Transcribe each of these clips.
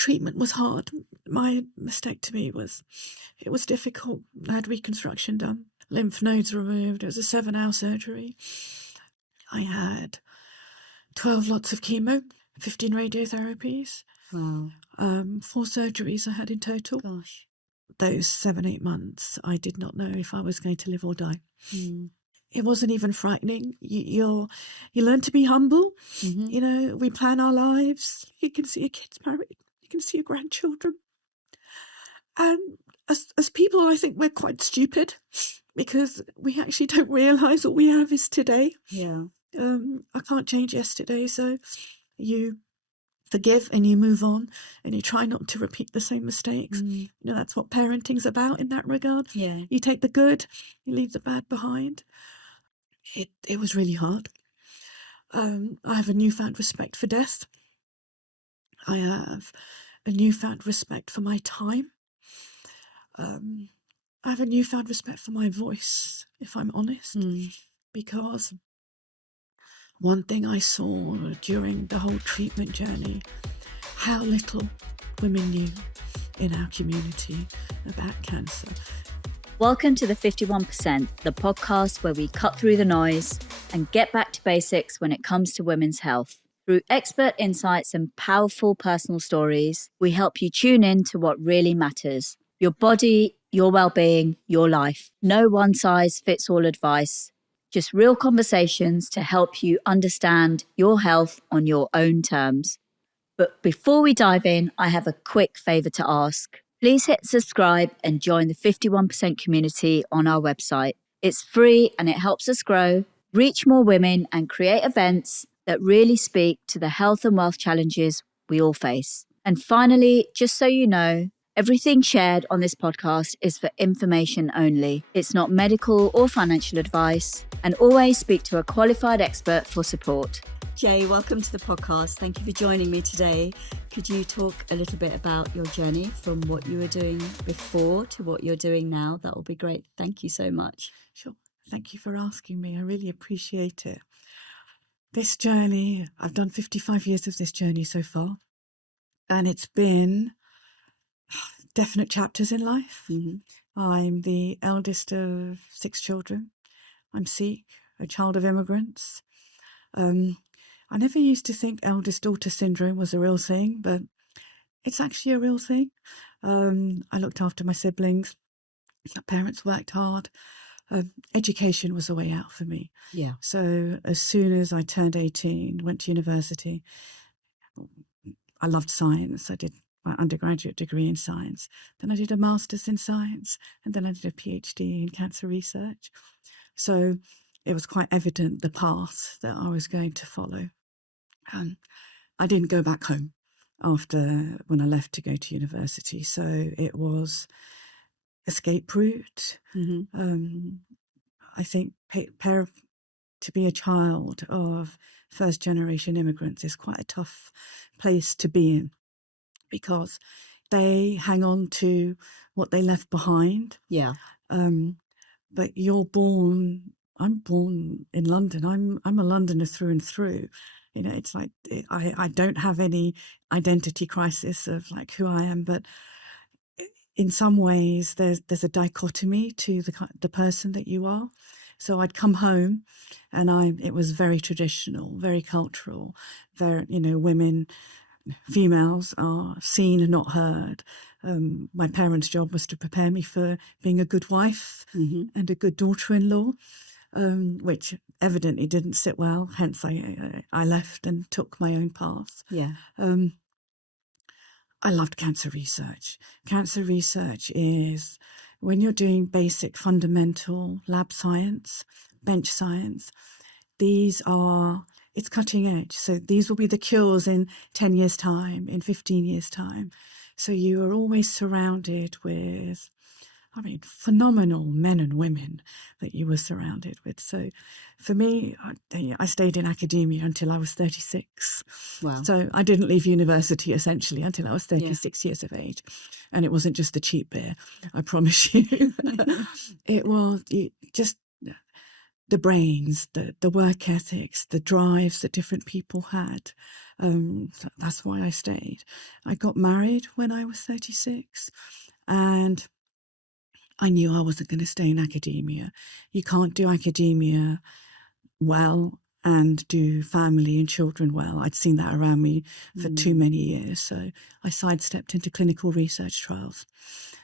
treatment was hard. My mastectomy it was difficult. I had reconstruction done, lymph nodes removed. It was a 7-hour surgery. I had 12 lots of chemo, 15 radiotherapies. Wow. 4 surgeries I had in total. Gosh. Those 7-8 months, I did not know if I was going to live or die. Mm. It wasn't even frightening. You learn to be humble. Mm-hmm. You know, we plan our lives. You can see your kids married. You can see your grandchildren. And as people, I think we're quite stupid because we actually don't realise all we have is today. Yeah. I can't change yesterday, so you forgive and you move on and you try not to repeat the same mistakes. You know, that's what parenting's about in that regard. Yeah. You take the good, you leave the bad behind. It was really hard. I have a newfound respect for death. I have a newfound respect for my time. I have a newfound respect for my voice, if I'm honest, because one thing I saw during the whole treatment journey, how little women knew in our community about cancer. Welcome to the 51%, the podcast where we cut through the noise and get back to basics when it comes to women's health. Through expert insights and powerful personal stories, we help you tune in to what really matters. Your body, your well-being, your life. No one-size-fits-all advice, just real conversations to help you understand your health on your own terms. But before we dive in, I have a quick favour to ask. Please hit subscribe and join the 51% community on our website. It's free and it helps us grow, reach more women and create events that really speak to the health and wealth challenges we all face. And finally, just so you know, everything shared on this podcast is for information only. It's not medical or financial advice, and always speak to a qualified expert for support. Jay, welcome to the podcast. Thank you for joining me today. Could you talk a little bit about your journey from what you were doing before to what you're doing now? That will be great. Thank you so much. Sure. Thank you for asking me. I really appreciate it. This journey, I've done 55 years of this journey so far, and it's been definite chapters in life. I'm the eldest of 6 children. I'm Sikh, a child of immigrants. I never used to think eldest daughter syndrome was a real thing, but it's actually a real thing. I looked after my siblings. My parents worked hard. Education was a way out for me. Yeah. So as soon as I turned 18, went to university, I loved science. I did my undergraduate degree in science. Then I did a master's in science, and then I did a PhD in cancer research. So it was quite evident the path that I was going to follow. I didn't go back home after when I left to go to university. So it was escape route. I think to be a child of first generation immigrants is quite a tough place to be in because they hang on to what they left behind. Yeah. But I'm born in London. I'm a Londoner through and through. You know, it's like I don't have any identity crisis of like who I am, but in some ways there's a dichotomy to the person that you are. So I'd come home, and it was very traditional, very cultural. Very, women, females are seen and not heard. My parents' job was to prepare me for being a good wife and a good daughter-in-law. Which evidently didn't sit well. Hence, I left and took my own path. Yeah. I loved cancer research. Cancer research is when you're doing basic fundamental lab science, bench science. It's cutting edge. So these will be the cures in 10 years' time, in 15 years' time. So you are always surrounded with phenomenal men and women that you were surrounded with. So for me, I stayed in academia until I was 36. Wow. So I didn't leave university essentially until I was 36 years of age. And it wasn't just the cheap beer, I promise you. It was just the brains, the work ethics, the drives that different people had. So that's why I stayed. I got married when I was 36, and I knew I wasn't going to stay in academia. You can't do academia well and do family and children well. I'd seen that around me for too many years. So I sidestepped into clinical research trials.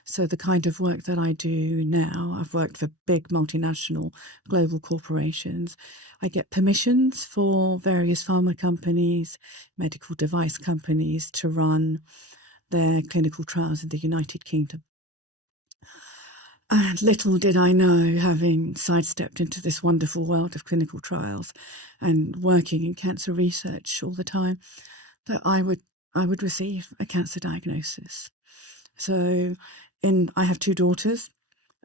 So the kind of work that I do now, I've worked for big multinational global corporations. I get permissions for various pharma companies, medical device companies to run their clinical trials in the United Kingdom. And little did I know, having sidestepped into this wonderful world of clinical trials and working in cancer research all the time, that I would receive a cancer diagnosis. So I have 2 daughters.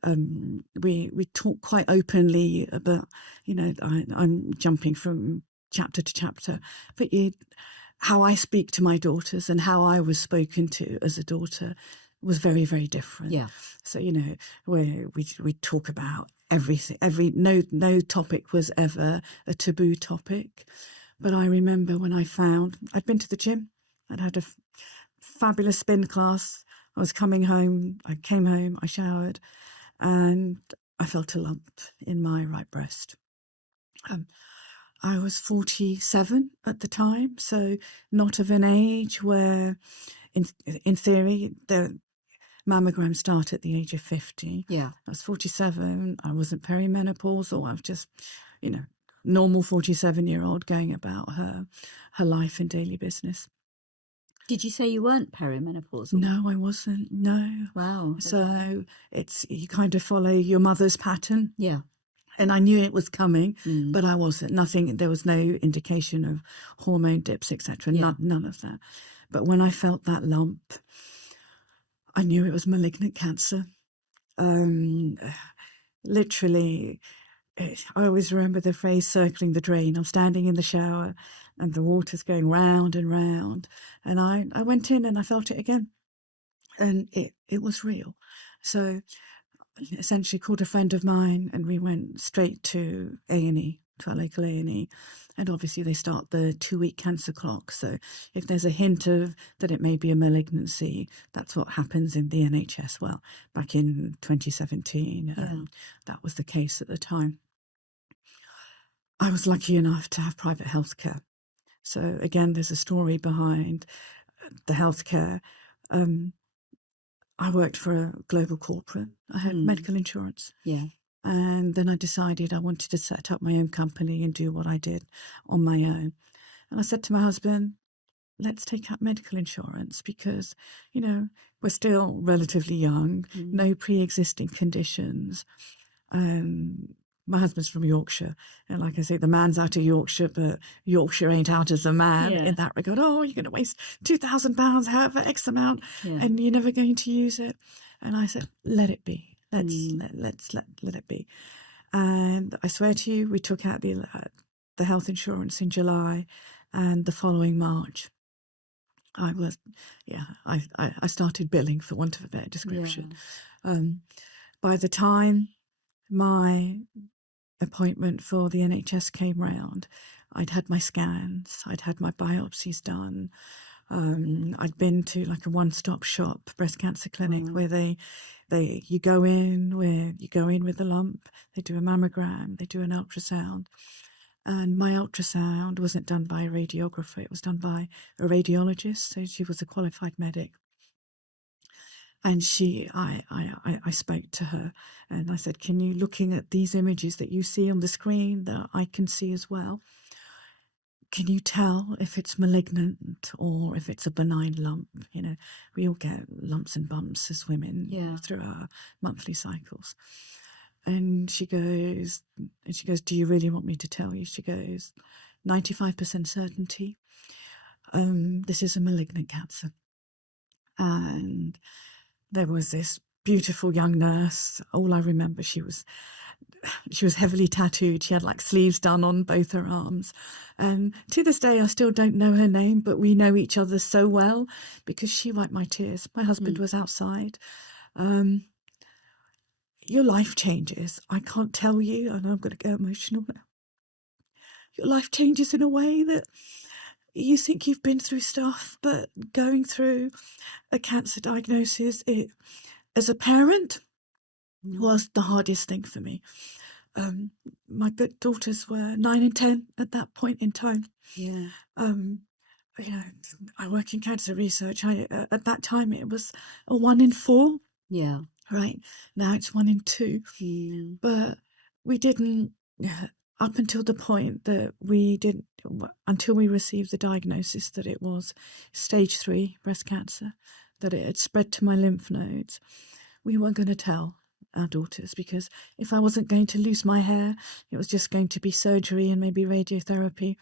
We talk quite openly about, I'm jumping from chapter to chapter, but how I speak to my daughters and how I was spoken to as a daughter was very, very different. Yeah. So, where we talk about everything, no topic was ever a taboo topic. But I remember when I'd been to the gym, I'd had a fabulous spin class. I was coming home, I came home, I showered, and I felt a lump in my right breast. I was 47 at the time, so not of an age where, in theory, the mammograms start at the age of 50. Yeah. I was 47. I wasn't perimenopausal. I was just, normal 47-year-old going about her life and daily business. Did you say you weren't perimenopausal? No, I wasn't. No. Wow. So you kind of follow your mother's pattern. Yeah. And I knew it was coming, but I wasn't. There was no indication of hormone dips, etc. Yeah. None of that. But when I felt that lump, I knew it was malignant cancer. Literally, I always remember the phrase circling the drain. I'm standing in the shower and the water's going round and round. And I went in and I felt it again. And it was real. So essentially called a friend of mine and we went straight to A&E, to our local A&E. And obviously they start the 2-week cancer clock. So if there's a hint of that it may be a malignancy, that's what happens in the NHS. Well, back in 2017, that was the case at the time. I was lucky enough to have private healthcare. So again, there's a story behind the healthcare. I worked for a global corporate. I had medical insurance. Yeah. And then I decided I wanted to set up my own company and do what I did on my own. And I said to my husband, let's take out medical insurance because, we're still relatively young, no pre-existing conditions. My husband's from Yorkshire. And like I say, the man's out of Yorkshire, but Yorkshire ain't out as a man in that regard. Oh, you're going to waste £2,000, however, X amount, and you're never going to use it. And I said, let it be. Let's let it be. And I swear to you, we took out the health insurance in July, and the following March, I started billing, for want of a better description. By the time my appointment for the NHS came round, I'd had my scans, I'd had my biopsies done. I'd been to like a one-stop shop breast cancer clinic where you go in with a lump, they do a mammogram, they do an ultrasound. And my ultrasound wasn't done by a radiographer, it was done by a radiologist, so she was a qualified medic. And I spoke to her and I said, can you, looking at these images that you see on the screen that I can see as well, can you tell if it's malignant or if it's a benign lump? We all get lumps and bumps as women through our monthly cycles. And she goes, do you really want me to tell you? She goes, 95% certainty. This is a malignant cancer. And there was this beautiful young nurse. All I remember, she was heavily tattooed. She had like sleeves done on both her arms. And to this day, I still don't know her name, but we know each other so well because she wiped my tears. My husband was outside. Your life changes. I can't tell you, and I'm going to get emotional now. Your life changes in a way that you think you've been through stuff, but going through a cancer diagnosis, as a parent, was the hardest thing for me. My good daughters were 9 and 10 at that point in time. Yeah. You know, I work in cancer research. At that time, it was a 1 in 4. Yeah. Right now, it's 1 in 2. Mm. But we didn't. Up until the point that until we received the diagnosis that it was stage 3 breast cancer, that it had spread to my lymph nodes, we weren't going to tell our daughters, because if I wasn't going to lose my hair, it was just going to be surgery and maybe radiotherapy.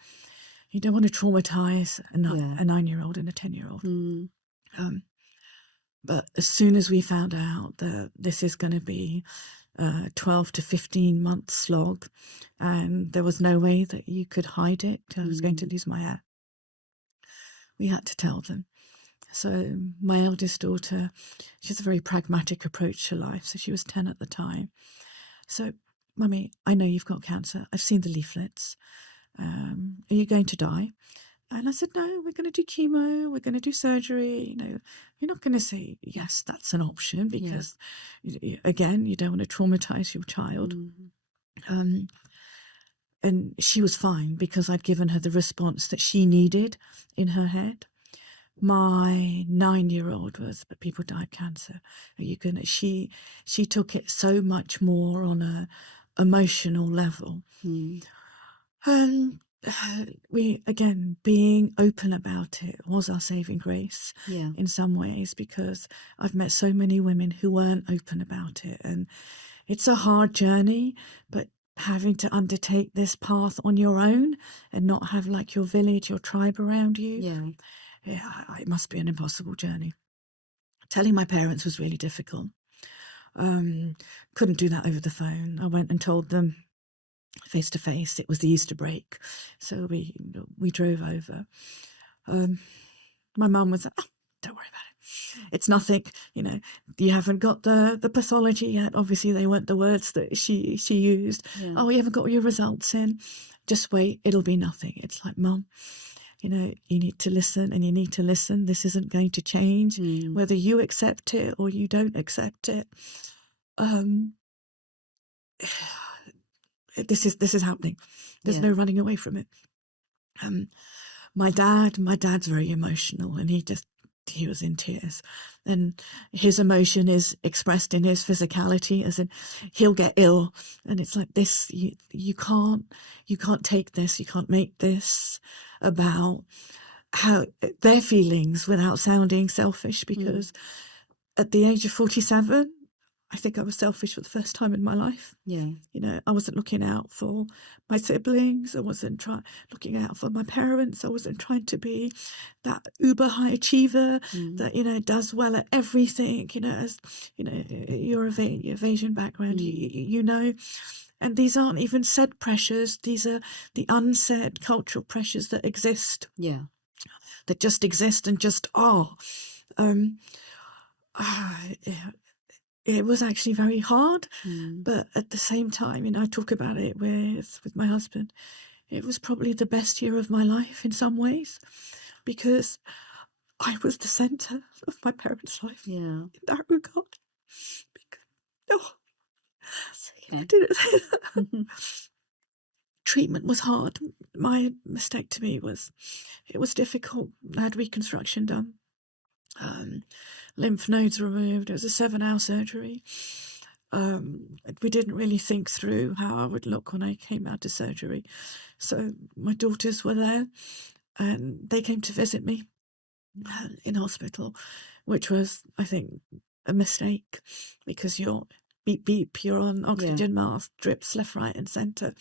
You don't want to traumatize a 9-year-old and a 10-year-old. Mm. But as soon as we found out that this is going to be 12 to 15 month slog, and there was no way that you could hide it, I was going to lose my hair, we had to tell them. So my eldest daughter, she has a very pragmatic approach to life. So she was 10 at the time. So, Mummy, I know you've got cancer. I've seen the leaflets. Are you going to die? And I said, no, we're going to do chemo. We're going to do surgery. You know, you're not going to say, yes, that's an option, because, again, you don't want to traumatize your child. And she was fine, because I'd given her the response that she needed in her head. My 9-year-old was, but people die of cancer. Are you gonna? She took it so much more on a emotional level, and we, again, being open about it was our saving grace in some ways, because I've met so many women who weren't open about it, and it's a hard journey, but having to undertake this path on your own and not have like your village, your tribe around you. It must be an impossible journey. Telling my parents was really difficult. Couldn't do that over the phone. I went and told them face to face. It was the Easter break, so we drove over. My mum was like, oh, don't worry about it. It's nothing. You know, you haven't got the pathology yet. Obviously, they weren't the words that she used. Oh, you haven't got your results in. Just wait. It'll be nothing. It's like, Mum, you know, you need to listen, and you need to listen. This isn't going to change, whether you accept it or you don't accept it. This is happening. There's no running away from it. My dad's very emotional, and he was in tears, and his emotion is expressed in his physicality, as in he'll get ill, and it's like this. You can't take this. You can't make this about how their feelings without sounding selfish, because at the age of 47, I think I was selfish for the first time in my life. You know, I wasn't looking out for my siblings. I wasn't looking out for my parents. I wasn't trying to be that uber high achiever that, you know, does well at everything. You know, as you know, you're of Asian background, you know. And these aren't even said pressures. These are the unsaid cultural pressures that exist. That just exist and just are. It was actually very hard, but at the same time, you know, I talk about it with my husband. It was probably the best year of my life in some ways, because I was the centre of my parents' life in that regard. I did it. Treatment was hard. My mastectomy was difficult. I had reconstruction done. Lymph nodes removed. It was a 7-hour surgery. We didn't really think through how I would look when I came out of surgery. So my daughters were there, and they came to visit me in hospital, which was, I think, a mistake, because you're beep beep, you're on oxygen mask, drips left, right and centre.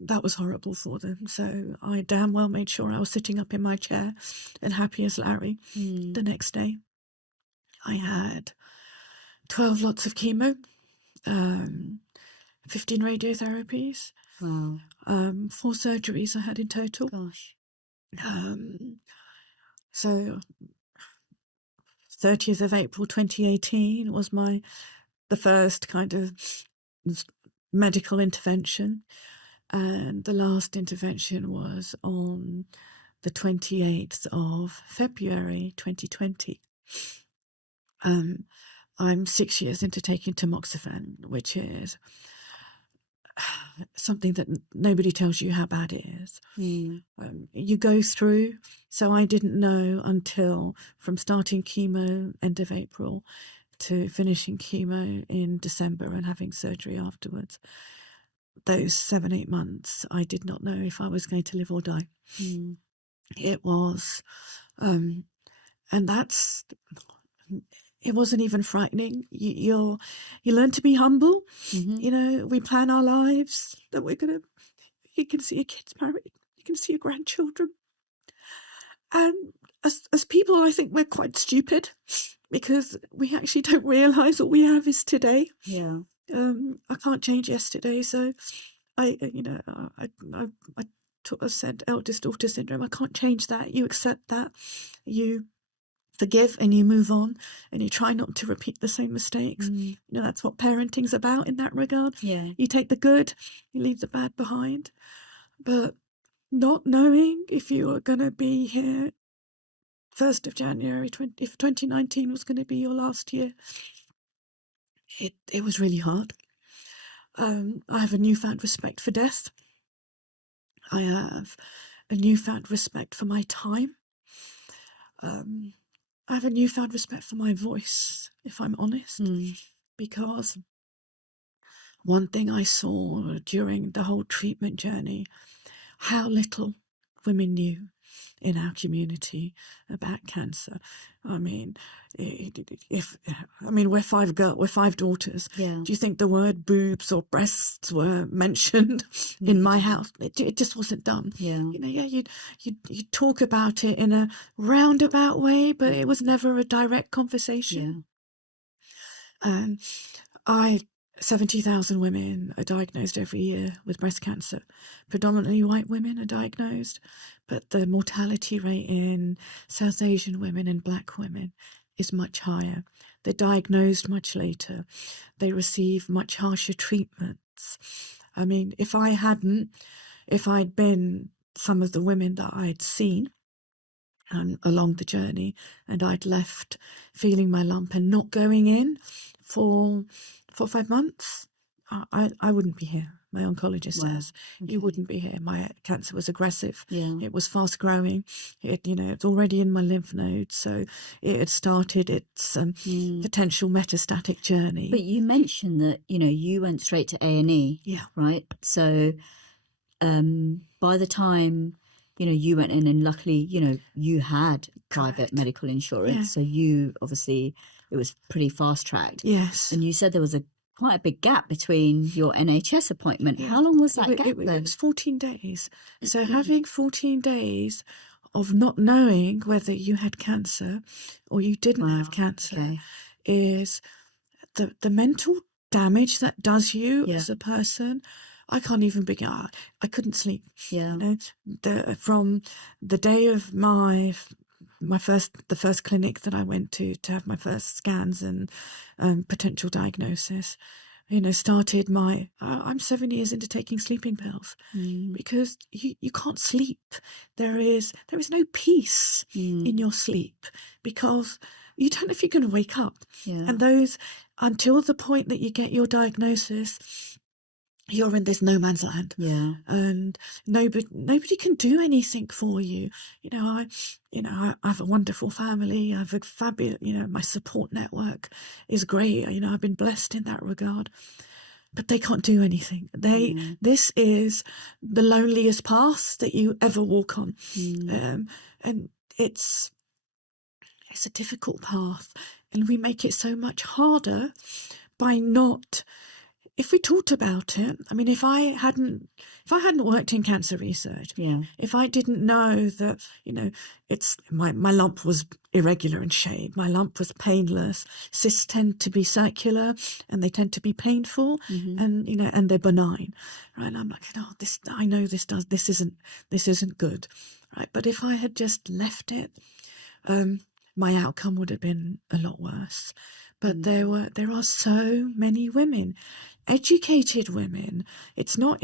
That was horrible for them. So I damn well made sure I was sitting up in my chair and happy as Larry. The next day, I had 12 lots of chemo, 15 radiotherapies, 4 surgeries I had in total. So 30th of April 2018 was the first kind of medical intervention. And the last intervention was on the 28th of February 2020. I'm 6 years into taking tamoxifen, which is something that nobody tells you how bad it is. You go through, so I didn't know until from starting chemo end of April to finishing chemo in December and having surgery afterwards. Those 7-8 months, I did not know if I was going to live or die. It was, and that's, it wasn't even frightening. You learn to be humble. You know, we plan our lives that we're going to, you can see your kids married, you can see your grandchildren. And as people, I think we're quite stupid because we actually don't realise all we have is today. Yeah. I can't change yesterday, so I said eldest daughter syndrome. I can't change that. You accept that. You forgive and you move on, and you try not to repeat the same mistakes. You know, that's what parenting's about in that regard. Yeah. You take the good, you leave the bad behind. But not knowing if you are going to be here 1st of January, if 2019 was going to be your last year, it was really hard. I have a newfound respect for death. I have a newfound respect for my time. I have a newfound respect for my voice, if I'm honest, because one thing I saw during the whole treatment journey, how little women knew in our community about cancer. I mean, we're five daughters. Yeah. Do you think the word boobs or breasts were mentioned in my house? It just wasn't done. Yeah. You know, you'd talk about it in a roundabout way, but it was never a direct conversation. Yeah. And 70,000 women are diagnosed every year with breast cancer. Predominantly white women are diagnosed, but the mortality rate in South Asian women and Black women is much higher. They're diagnosed much later. They receive much harsher treatments. I mean, if I'd been some of the women that I'd seen along the journey, and I'd left feeling my lump and not going in for 5 months, I wouldn't be here. My oncologist says, you wouldn't be here. My cancer was aggressive. Yeah. It was fast growing. It's already in my lymph nodes, so it had started its potential metastatic journey. But you mentioned that, you went straight to A&E. Yeah. Right? So by the time, you went in, and luckily, you had private medical insurance. So you obviously, it was pretty fast tracked. Yes. And you said there was quite a big gap between your NHS appointment. How long was that gap then? It was 14 days. So having 14 days of not knowing whether you had cancer or you didn't have cancer is the mental damage that does you as a person. I can't even begin. I couldn't sleep. Yeah. From the day of the first clinic that I went to have my first scans and potential diagnosis, started I'm 7 years into taking sleeping pills because you can't sleep. There is no peace in your sleep because you don't know if you're going to wake up. Yeah. And those, until the point that you get your diagnosis, you're in this no man's land. Yeah. And nobody can do anything for you. I have a wonderful family. I have a fabulous, my support network is great. I've been blessed in that regard. But they can't do anything. This is the loneliest path that you ever walk on. And it's a difficult path. And we make it so much harder by not. If we talked about it, I mean, if I hadn't worked in cancer research, if I didn't know that, it's my lump was irregular in shape, my lump was painless. Cysts tend to be circular and they tend to be painful, and and they're benign, right? And I'm like, I know this isn't good, right? But if I had just left it, my outcome would have been a lot worse. But there are so many women, educated women. It's not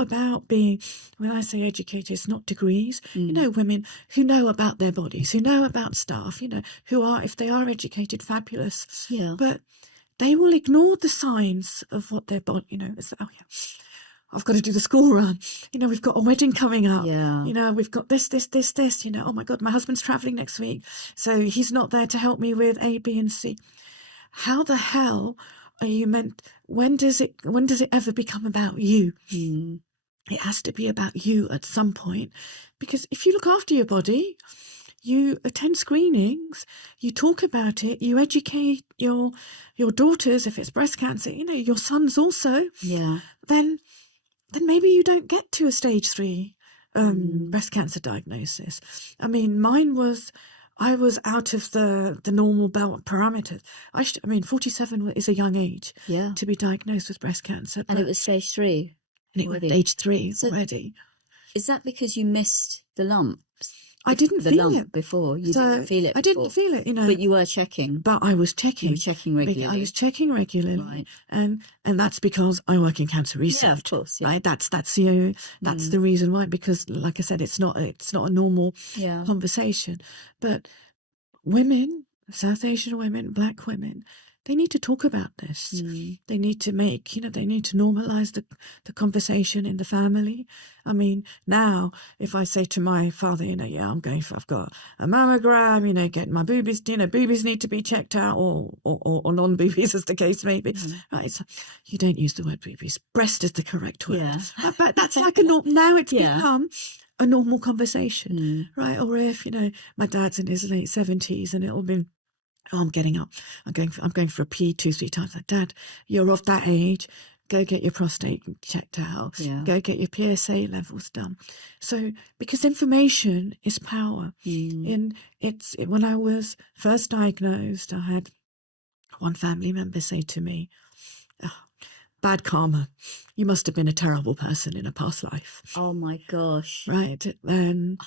about being, when I say educated, it's not degrees. Women who know about their bodies, who know about stuff, who are, if they are educated, fabulous. Yeah. But they will ignore the signs of what their body, it's, oh yeah, I've got to do the school run. We've got a wedding coming up. Yeah. We've got this. Oh my God, my husband's traveling next week, so he's not there to help me with A, B, and C. How the hell are you meant? When does it ever become about you? It has to be about you at some point, because if you look after your body, you attend screenings, you talk about it, you educate your daughters if it's breast cancer, your sons also. Yeah. Then maybe you don't get to a stage 3 breast cancer diagnosis. I mean, I was out of the normal parameters. 47 is a young age to be diagnosed with breast cancer. And it was stage 3. And it was stage 3 already. Is that because you missed the lump? I didn't feel it before. You didn't feel it before. I didn't feel it, But you were checking. But I was checking. You were checking regularly. I was checking regularly. Right. And that's because I work in cancer research. Yeah, of course. Yeah. Right? That's the reason why, because like I said, it's not a normal conversation. But women, South Asian women, Black women, they need to talk about this. They need to they need to normalize the conversation in the family. I mean, now if I say to my father, I've got a mammogram, get my boobies, boobies need to be checked out, or non-boobies as the case may be. Right? So you don't use the word boobies. Breast is the correct word. Yeah. But that's like a norm. Now it's become a normal conversation, right? Or if, my dad's in his late 70s and it'll be, I'm getting up. I'm going for a pee 2-3 times. Like, Dad, you're of that age. Go get your prostate checked out. Yeah. Go get your PSA levels done. So, because information is power. When I was first diagnosed, I had one family member say to me, bad karma. You must have been a terrible person in a past life. Oh my gosh. Right. And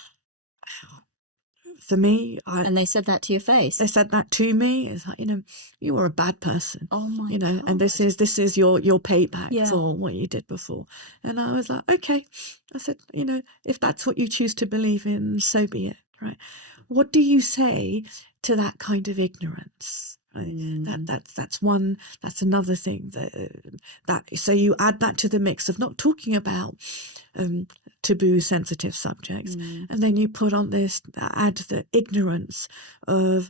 for me, and they said that to your face. They said that to me. It's like, you were a bad person. Oh my God. And this is your payback for what you did before. And I was like, okay. I said, if that's what you choose to believe in, so be it. Right. What do you say to that kind of ignorance? Right? That's another thing that so you add that to the mix of not talking about taboo sensitive subjects, and then you put on add the ignorance of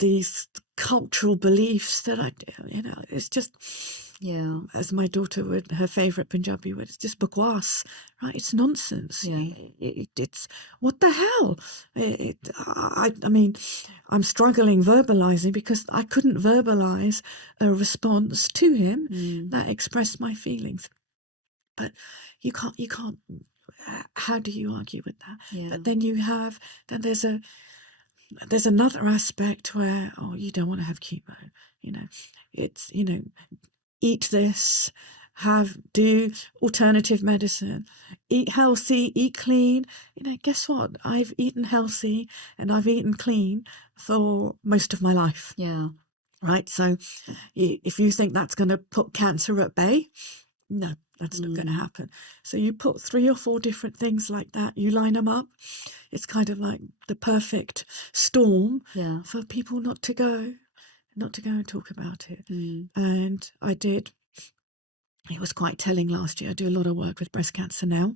these cultural beliefs that it's just as my daughter would, her favorite Punjabi word, it's just bakwas, right? It's nonsense. It's what the hell. I mean, I'm struggling verbalizing because I couldn't verbalize a response to him that expressed my feelings. But you can't. How do you argue with that? But then there's another aspect where, you don't want to have chemo. It's eat this, do alternative medicine, eat healthy, eat clean. Guess what? I've eaten healthy and I've eaten clean for most of my life. Yeah. Right. So if you think that's going to put cancer at bay, no, that's not going to happen. So you put 3 or 4 different things like that, you line them up. It's kind of like the perfect storm for people not to go and talk about it. And I did. It was quite telling last year. I do a lot of work with breast cancer now.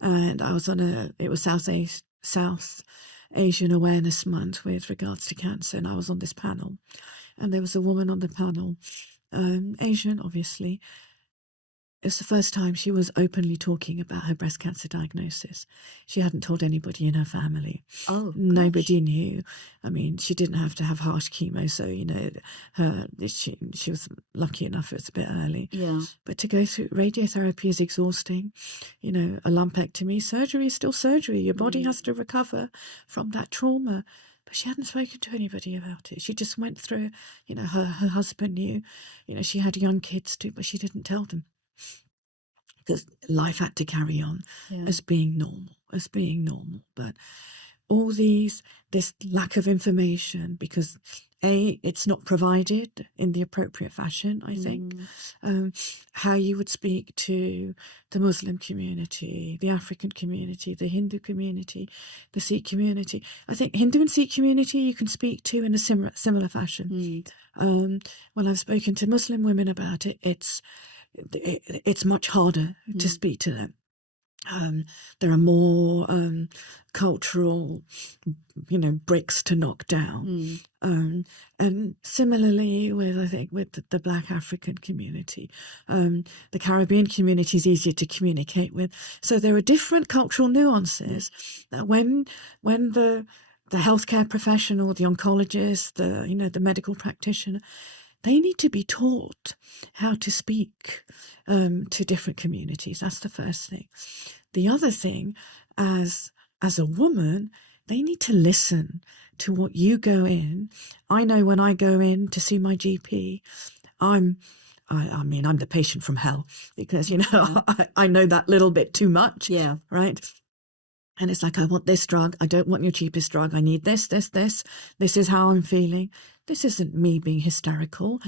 And I was it was South Asian Awareness Month with regards to cancer, and I was on this panel. And there was a woman on the panel, Asian, obviously. It was the first time she was openly talking about her breast cancer diagnosis. She hadn't told anybody in her family. Oh, nobody knew. I mean, she didn't have to have harsh chemo, so she was lucky enough it was a bit early. Yeah. But to go through radiotherapy is exhausting. A lumpectomy, surgery is still surgery. Your body has to recover from that trauma. But she hadn't spoken to anybody about it. She just went through. Her husband knew. She had young kids too, but she didn't tell them. Because life had to carry on as being normal. But all this lack of information because it's not provided in the appropriate fashion, I think. How you would speak to the Muslim community, the African community, the Hindu community, the Sikh community. I think Hindu and Sikh community you can speak to in a similar fashion. When I've spoken to Muslim women about it, it's much harder to speak to them. There are more cultural, bricks to knock down. And similarly with the Black African community, the Caribbean community is easier to communicate with. So there are different cultural nuances that when the healthcare professional, the oncologist, the medical practitioner, they need to be taught how to speak to different communities. That's the first thing. The other thing, as a woman, they need to listen to what you go in. I know when I go in to see my GP, I'm the patient from hell because, I know that little bit too much. Yeah. Right. And it's like, I want this drug. I don't want your cheapest drug. I need this. This is how I'm feeling. This isn't me being hysterical.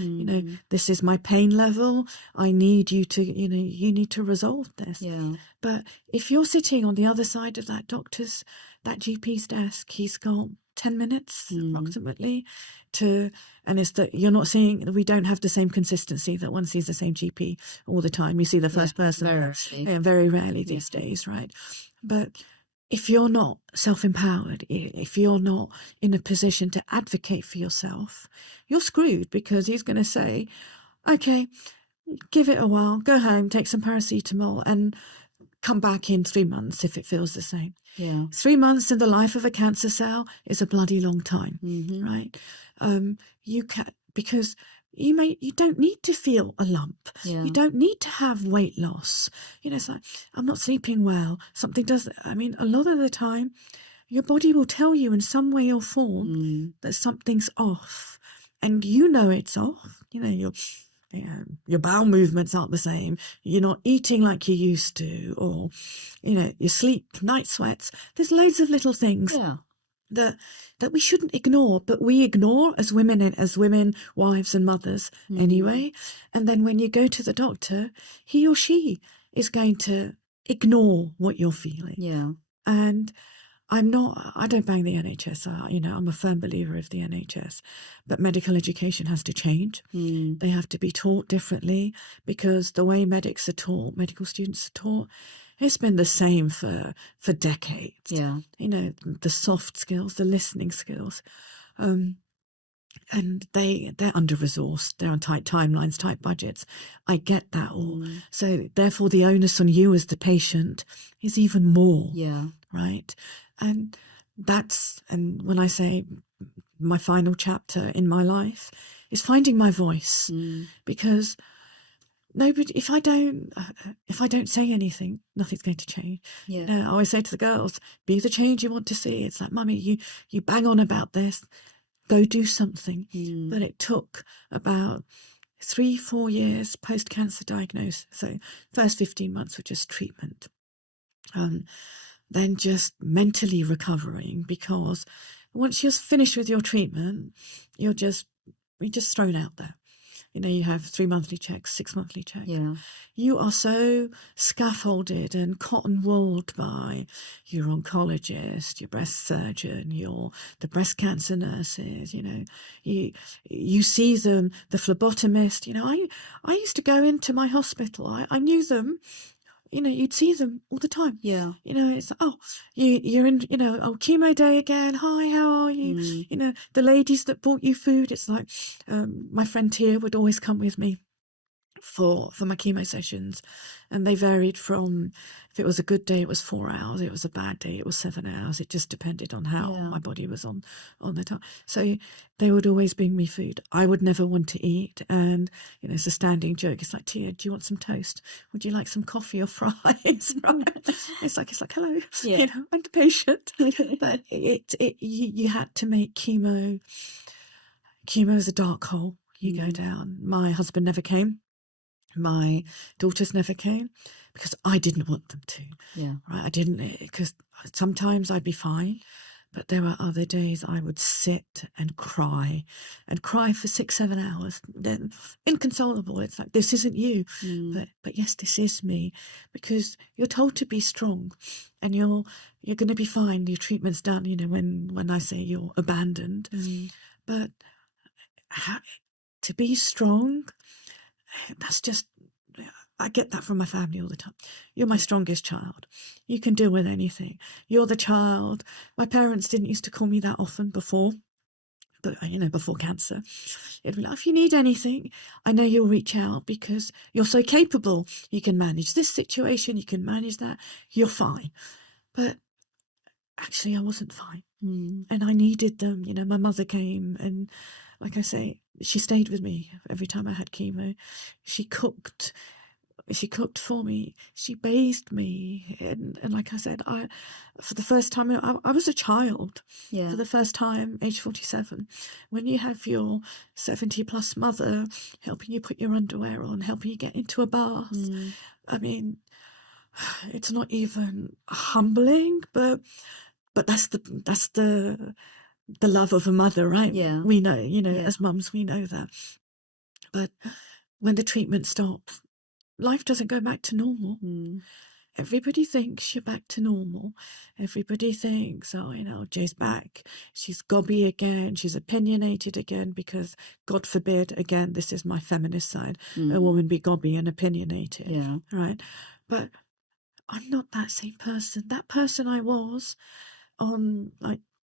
This is my pain level. I need you to, you need to resolve this. Yeah. But if you're sitting on the other side of that GP's desk, he's got 10 minutes approximately and it's that you're not seeing, we don't have the same consistency that one sees the same GP all the time. You see the first person very rarely these days, right? But if you're not self-empowered, if you're not in a position to advocate for yourself, you're screwed because he's going to say, okay, give it a while, go home, take some paracetamol and come back in 3 months if it feels the same. Yeah. 3 months in the life of a cancer cell is a bloody long time, right? Because you don't need to feel a lump. Yeah. You don't need to have weight loss. It's like, I'm not sleeping well. Something does. A lot of the time, your body will tell you in some way or form that something's off, and it's off. Your bowel movements aren't the same. You're not eating like you used to, or your sleep, night sweats. There's loads of little things. Yeah. That we shouldn't ignore, but we ignore as women, wives and mothers anyway. And then when you go to the doctor, he or she is going to ignore what you're feeling. Yeah. And I don't bang the NHS. I'm a firm believer of the NHS, but medical education has to change. They have to be taught differently because the way medical students are taught, it's been the same for decades. Yeah. The soft skills, the listening skills. And they're under-resourced. They're on tight timelines, tight budgets. I get that all. So therefore the onus on you as the patient is even more. Yeah. Right? And when I say my final chapter in my life is finding my voice. Because if I don't say anything, nothing's going to change. Yeah. I always say to the girls, be the change you want to see. It's like, Mummy, you bang on about this, go do something. But it took about 3-4 years post-cancer diagnosis. So first 15 months were just treatment. Then just mentally recovering, because once you're finished with your treatment, you're just thrown out there. You have 3 monthly checks, 6 monthly checks. Yeah. You are so scaffolded and cotton-wooled by your oncologist, your breast surgeon, the breast cancer nurses. You see them, the phlebotomist. I used to go into my hospital. I knew them. You'd see them all the time. Yeah. It's like, you're in, chemo day again. Hi, how are you? The ladies that brought you food. It's like, my friend Tia would always come with me for my chemo sessions, and they varied from, if it was a good day, it was 4 hours. It was a bad day, it was 7 hours. It just depended on how my body was on the time. So they would always bring me food. I would never want to eat, and it's a standing joke. It's like, Tia, do you want some toast? Would you like some coffee or fries? Right? It's like hello. Yeah. I'm the patient. But you had to make chemo. Chemo is a dark hole. You go down. My husband never came. My daughters never came because I didn't want them to. Yeah. Right. I didn't, because sometimes I'd be fine, But there were other days I would sit and cry for 6-7 hours. Then inconsolable. It's like, this isn't you. But yes, this is me. Because you're told to be strong and you're going to be fine. Your treatment's done, when I say you're abandoned. But to be strong, that's just, I get that from my family all the time. You're my strongest child. You can deal with anything. You're the child. My parents didn't used to call me that often before, but before cancer. It'd be like, if you need anything, I know you'll reach out because you're so capable. You can manage this situation. You can manage that. You're fine. But actually, I wasn't fine. And I needed them. My mother came and, like I say, she stayed with me every time I had chemo. She cooked for me. She bathed me. And like I said, for the first time, I was a child. Yeah. For the first time, age 47. When you have your 70-plus mother helping you put your underwear on, helping you get into a bath. I mean, it's not even humbling, but that's the love of a mother, right? Yeah. We know, as mums, we know that. But when the treatment stops, life doesn't go back to normal. Everybody thinks you're back to normal. Everybody thinks, Jay's back. She's gobby again. She's opinionated again because, God forbid, again, this is my feminist side, a woman be gobby and opinionated. Yeah. Right? But I'm not that same person. That person I was on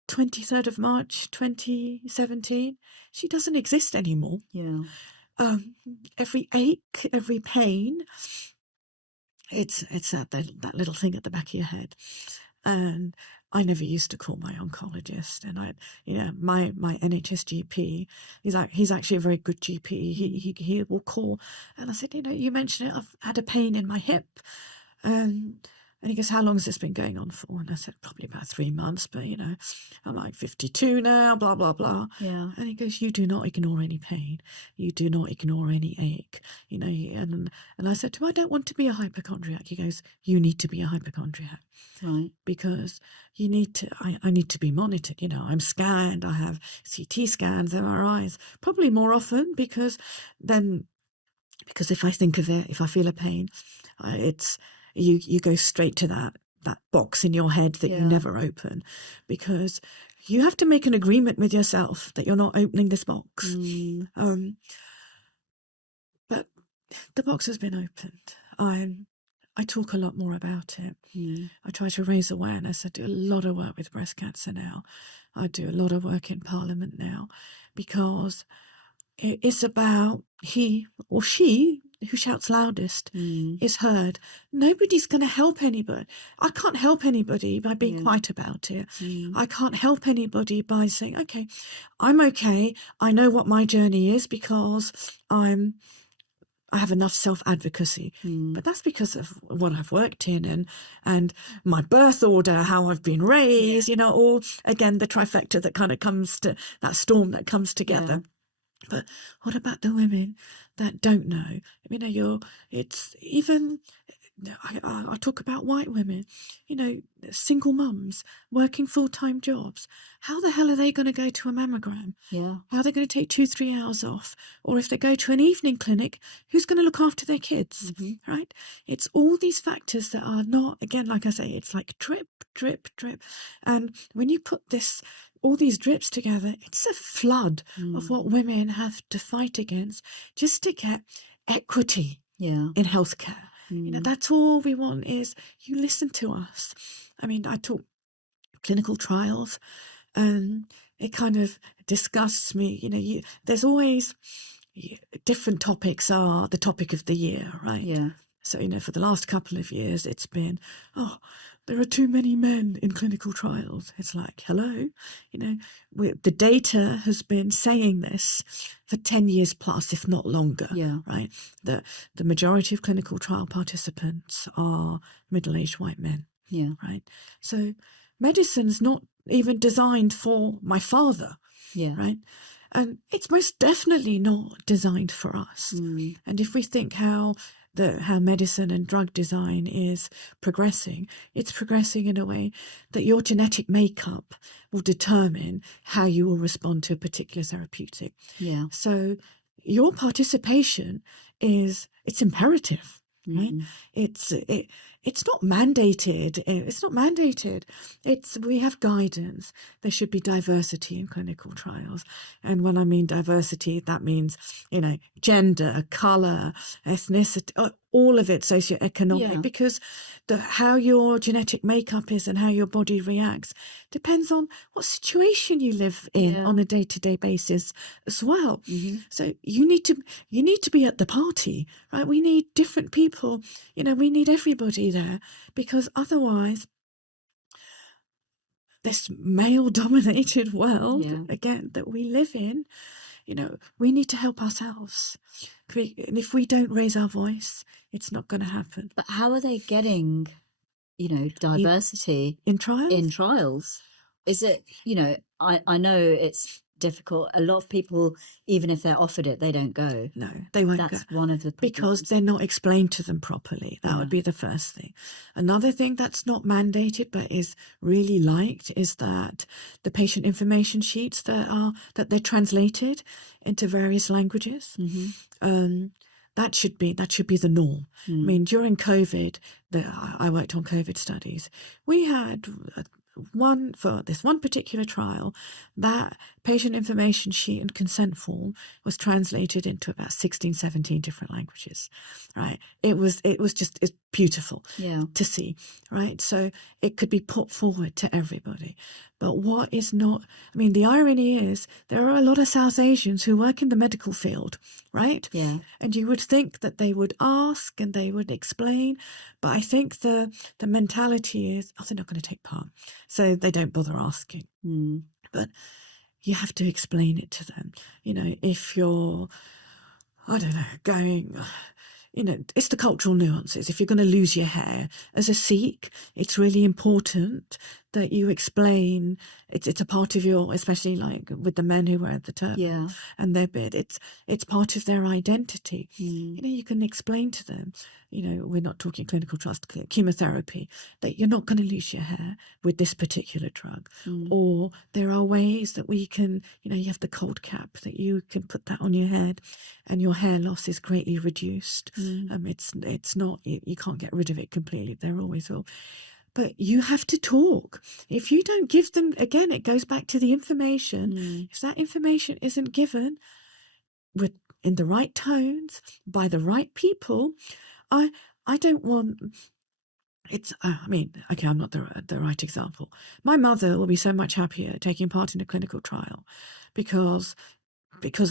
23rd of March 2017, she doesn't exist anymore. Yeah. Every ache, every pain, it's that little thing at the back of your head. And I never used to call my oncologist, and my NHS GP, he's actually a very good GP. He will call, and I said, you mentioned it. I've had a pain in my hip, and he goes, how long has this been going on for? And I said, probably about 3 months, but, I'm like 52 now, blah, blah, blah. Yeah. And he goes, you do not ignore any pain. You do not ignore any ache. And I said to him, I don't want to be a hypochondriac. He goes, you need to be a hypochondriac. Right. Because I need to be monitored. I'm scanned. I have CT scans, MRIs, probably more often because if I think of it, if I feel a pain, it's... You go straight to that box in your head that you never open, because you have to make an agreement with yourself that you're not opening this box. But the box has been opened. I talk a lot more about it. I try to raise awareness. I do a lot of work with breast cancer now. I do a lot of work in Parliament now, because it's about he or she who shouts loudest is heard. Nobody's going to help anybody. I can't help anybody by being quiet about it. I can't help anybody by saying, okay, I'm okay. I know what my journey is because I have enough self-advocacy. But that's because of what I've worked in and my birth order, how I've been raised, all, again, the trifecta that kind of comes to, that storm that comes together. But what about the women that don't know? It's even, I talk about white women, single mums working full-time jobs. How the hell are they going to go to a mammogram? Yeah. How are they going to take 2-3 hours off? Or if they go to an evening clinic, who's going to look after their kids? Right? It's all these factors that are not, again, like I say, it's like drip, drip, drip. And when you put all these drips together, it's a flood of what women have to fight against just to get equity in healthcare. That's all we want is you listen to us. I talk clinical trials, and it kind of disgusts me. There's always different topics are the topic of the year, right? Yeah. So, for the last couple of years, it's been, there are too many men in clinical trials. It's like, hello, the data has been saying this for 10 years plus, if not longer, right? The majority of clinical trial participants are middle-aged white men, right? So medicine's not even designed for my father, right? And it's most definitely not designed for us. And if we think how how medicine and drug design is progressing, it's progressing in a way that your genetic makeup will determine how you will respond to a particular therapeutic. Yeah. So your participation it's imperative, right? It's not mandated. It's not mandated. We have guidance. There should be diversity in clinical trials. And when I mean diversity, that means, gender, color, ethnicity, all of it, socioeconomic, because how your genetic makeup is and how your body reacts depends on what situation you live in on a day-to-day basis as well. So you need to be at the party, right? We need different people, we need everybody there, because otherwise this male-dominated world, again, that we live in, we need to help ourselves. And if we don't raise our voice, it's not going to happen. But how are they getting, diversity in trials? In trials? Is it, I know it's difficult. A lot of people, even if they're offered it, they don't go. No, they won't go. That's one of the problems. Because they're not explained to them properly. That would be the first thing. Another thing that's not mandated but is really liked is that the patient information sheets that they're translated into various languages. That should be the norm. I mean, during COVID, I worked on COVID studies. We had for this one particular trial, that patient information sheet and consent form was translated into about 16, 17 different languages, right? It's beautiful to see, right? So it could be put forward to everybody. But what is not, the irony is there are a lot of South Asians who work in the medical field, right? Yeah. And you would think that they would ask and they would explain, but I think the mentality is, they're not going to take part. So they don't bother asking. But you have to explain it to them. If you're, I don't know, going, it's the cultural nuances. If you're going to lose your hair as a Sikh, it's really important that you explain it's a part of your, especially like with the men who wear the turban and their beard, it's part of their identity. You can explain to them, we're not talking clinical trials, chemotherapy, that you're not going to lose your hair with this particular drug. Or there are ways that we can, you have the cold cap, that you can put that on your head and your hair loss is greatly reduced. It's not, you can't get rid of it completely. There always will. But you have to talk. If you don't give them, again, it goes back to the information. If that information isn't given in the right tones, by the right people, I don't want... I'm not the right example. My mother will be so much happier taking part in a clinical trial because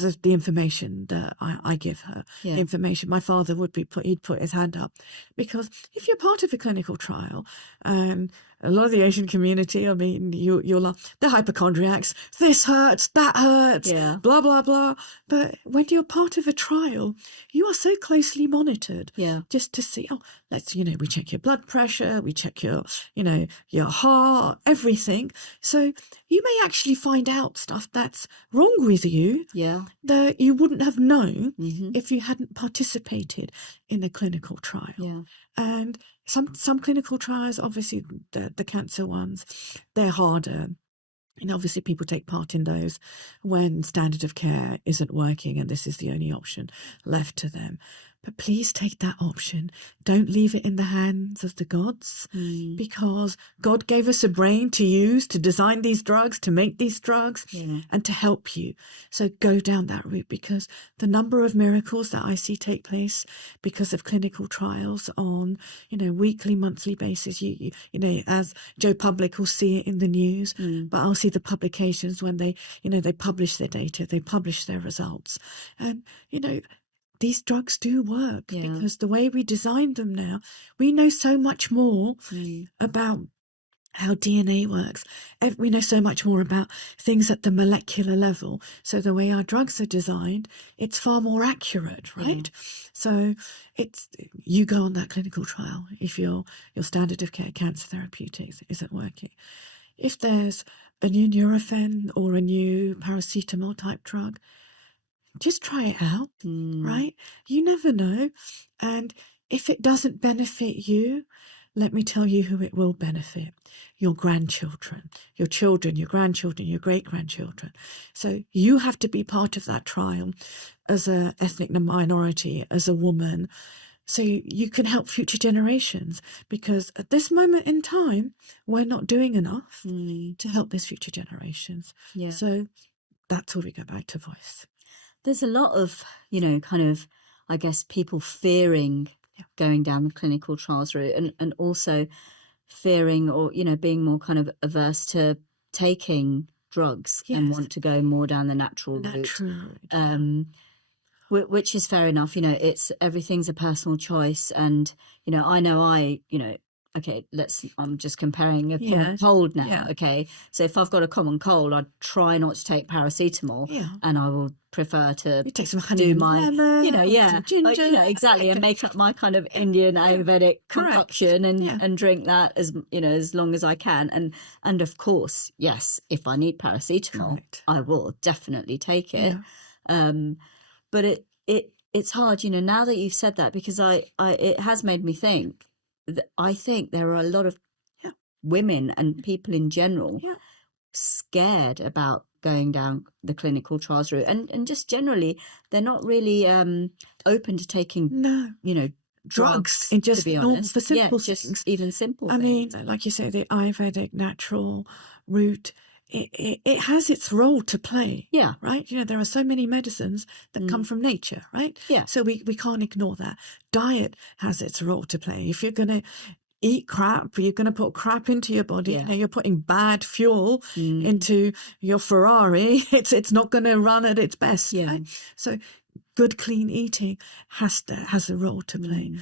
of the information that I give her. The information. My father he'd put his hand up, because if you're part of a clinical trial, and a lot of the Asian community, they're hypochondriacs. This hurts, that hurts, blah, blah, blah. But when you're part of a trial, you are so closely monitored just to see, we check your blood pressure, we check your heart, everything. So you may actually find out stuff that's wrong with you that you wouldn't have known if you hadn't participated in a clinical trial. And some clinical trials, obviously the cancer ones, they're harder. And obviously people take part in those when standard of care isn't working and this is the only option left to them. But please take that option. Don't leave it in the hands of the gods, because God gave us a brain to use to design these drugs, to make these drugs, and to help you. So go down that route, because the number of miracles that I see take place because of clinical trials on, weekly, monthly basis. As Joe Public will see it in the news, but I'll see the publications when they publish their data, they publish their results. And, these drugs do work because the way we design them now, we know so much more about how DNA works. We know so much more about things at the molecular level. So the way our drugs are designed, it's far more accurate, right? So you go on that clinical trial if your standard of care cancer therapeutics isn't working. If there's a new Nurofen or a new paracetamol type drug, just try it out, right? You never know. And if it doesn't benefit you, let me tell you who it will benefit. Your grandchildren, your children, your grandchildren, your great-grandchildren. So you have to be part of that trial as an ethnic minority, as a woman, so you can help future generations, because at this moment in time, we're not doing enough to help these future generations. Yeah. So that's where we go back to voice. There's a lot of, kind of, I guess, people fearing going down the clinical trials route, and also fearing or, being more kind of averse to taking drugs and want to go more down the natural route. Which is fair enough. It's everything's a personal choice. And, okay, I'm just comparing a common cold now. Yeah. Okay. So if I've got a common cold, I'd try not to take paracetamol, and I will prefer to take some honey do and my, lemon, some ginger. exactly. And make up my kind of Indian Ayurvedic concoction and drink that as long as I can. And of course, yes, if I need paracetamol, I will definitely take it. But it's hard, now that you've said that, because it has made me think that I think there are a lot of women and people in general scared about going down the clinical trials route, and just generally they're not really open to taking drugs in just to be normal, honest. for simple just things. even simple I things. mean, like you say, the Ayurvedic natural route, it has its role to play. Yeah. Right? There are so many medicines that come from nature, right? Yeah. So we can't ignore that. Diet has its role to play. If you're going to eat crap, you're going to put crap into your body. You're putting bad fuel into your Ferrari. It's not going to run at its best. Yeah. Right? So good, clean eating has a role to play.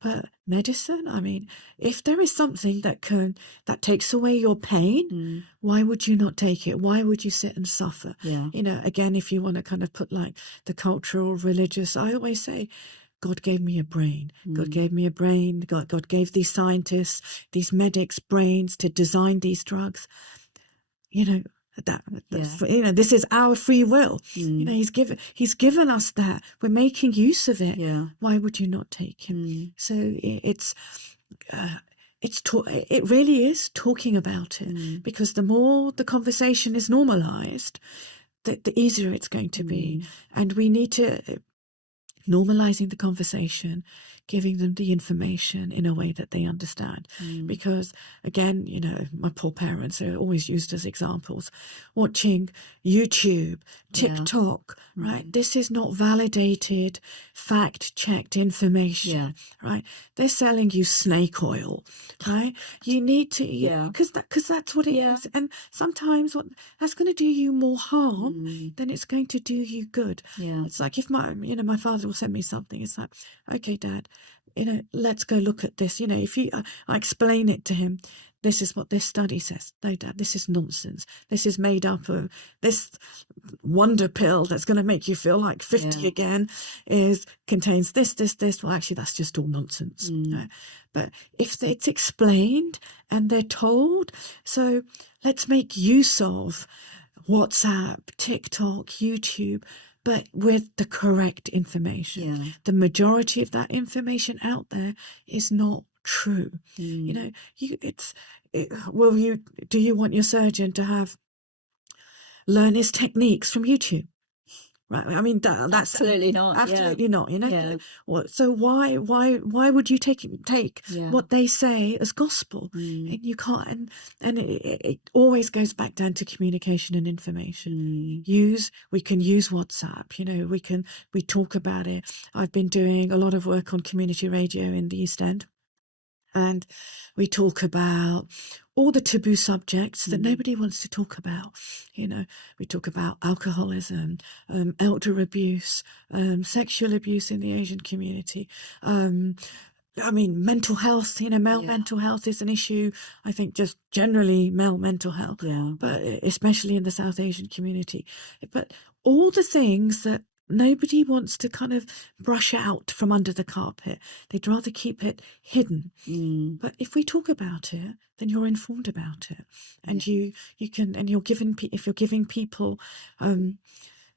But medicine, I mean, if there is something that takes away your pain, why would you not take it? Why would you sit and suffer? Yeah. Again, if you want to kind of put like the cultural, religious, I always say, God gave me a brain. God gave me a brain. God gave these scientists, these medics, brains to design these drugs. This is our free will. He's given us that. We're making use of it. Why would you not take it? So it really is talking about it, because the more the conversation is normalized, the easier it's going to be. And we need to normalizing the conversation, giving them the information in a way that they understand. Because again, my poor parents are always used as examples. Watching YouTube, TikTok, right? This is not validated, fact-checked information, right? They're selling you snake oil, right? You need to, because that's what it is. And sometimes that's going to do you more harm than it's going to do you good. It's like if my father will send me something, it's like, okay, Dad, let's go look at this. If I explain it to him, this is what this study says. No, Dad, this is nonsense. This is made up of this wonder pill that's going to make you feel like 50 again, contains this. Well, actually, that's just all nonsense. But if it's explained and they're told, so let's make use of WhatsApp, TikTok, YouTube, but with the correct information. The majority of that information out there is not true. Do you want your surgeon to learn his techniques from YouTube? Right. I mean, that's absolutely not. Absolutely not. So why would you take what they say as gospel? And you can't. And it always goes back down to communication and information. We can use WhatsApp. We talk about it. I've been doing a lot of work on community radio in the East End. And we talk about all the taboo subjects that nobody wants to talk about. We talk about alcoholism, elder abuse, sexual abuse in the Asian community. Mental health, male mental health is an issue. I think just generally male mental health, but especially in the South Asian community. But all the things that nobody wants to kind of brush out from under the carpet. They'd rather keep it hidden. But if we talk about it, then you're informed about it, and you can, and you're giving if you're giving people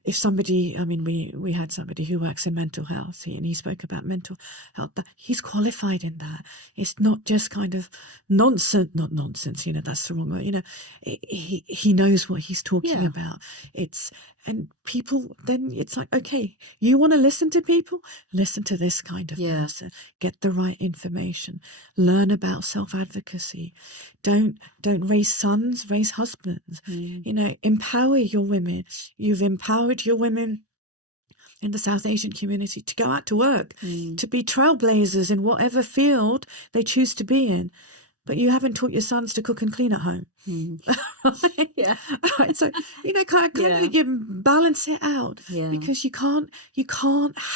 if somebody, I mean, we had somebody who works in mental health, and he spoke about mental health, that he's qualified in that. It's not just kind of nonsense, not nonsense, that's the wrong word, he knows what he's talking about. And people, then it's like, okay, you want to listen to people? Listen to this kind of person. Get the right information. Learn about self-advocacy. Don't raise sons, raise husbands. Empower your women. You've empowered your women in the South Asian community to go out to work, to be trailblazers in whatever field they choose to be in. But you haven't taught your sons to cook and clean at home. Right? So kind of you balance it out, because you can't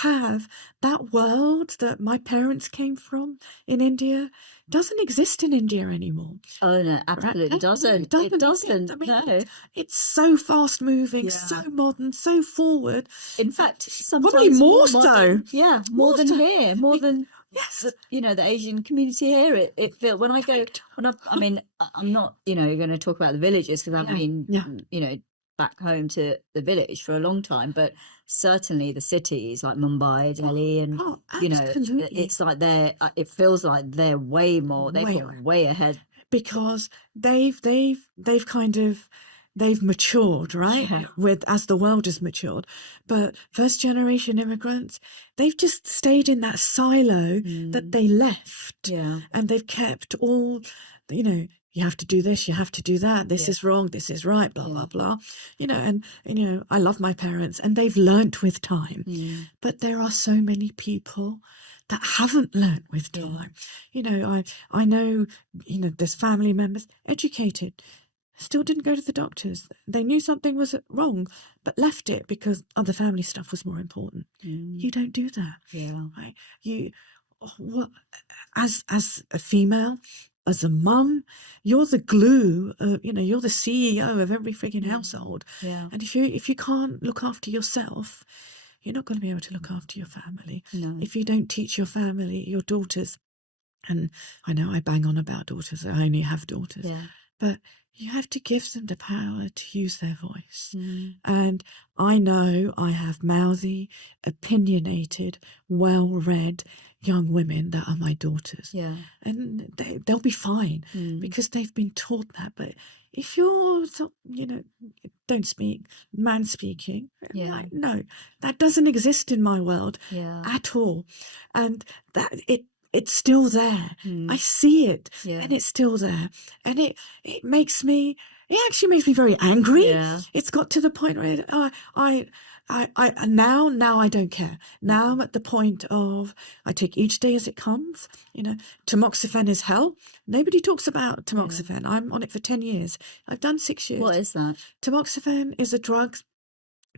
have that world that my parents came from in India. Doesn't exist in India anymore. Oh no, absolutely right? doesn't. It doesn't. I mean, no. It's so fast moving, so modern, so forward. In fact, sometimes probably more so. More than so. Here, more than. Yes, the Asian community here. It feels when I go I mean, I'm not going to talk about the villages because I've been back home to the village for a long time, but certainly the cities like Mumbai, Delhi, and it's like it feels like they're way more. They're way ahead because they've matured, right? As the world has matured. But first generation immigrants, they've just stayed in that silo that they left. And they've kept all, you have to do this, you have to do that, this is wrong, this is right, blah, blah, blah. I love my parents and they've learnt with time. But there are so many people that haven't learnt with time. I know, there's family members, educated, still didn't go to the doctors. They knew something was wrong, but left it because other family stuff was more important. You don't do that. Right? As a female, as a mum, you're the glue. You're the CEO of every freaking household. And if you can't look after yourself, you're not going to be able to look after your family. No. If you don't teach your family, your daughters, and I know I bang on about daughters. I only have daughters, but you have to give them the power to use their voice. And I know I have mouthy, opinionated, well-read young women that are my daughters. And they'll be fine because they've been taught that. But if you're, don't speak, man speaking, like, no, that doesn't exist in my world at all. And that it's still there. I see it, and it's still there, and it actually makes me very angry. It's got to the point where now I don't care. Now I'm at the point of I take each day as it comes. Tamoxifen is hell. Nobody talks about tamoxifen. I'm on it for 10 years. I've done 6 years. What is that? Tamoxifen is a drug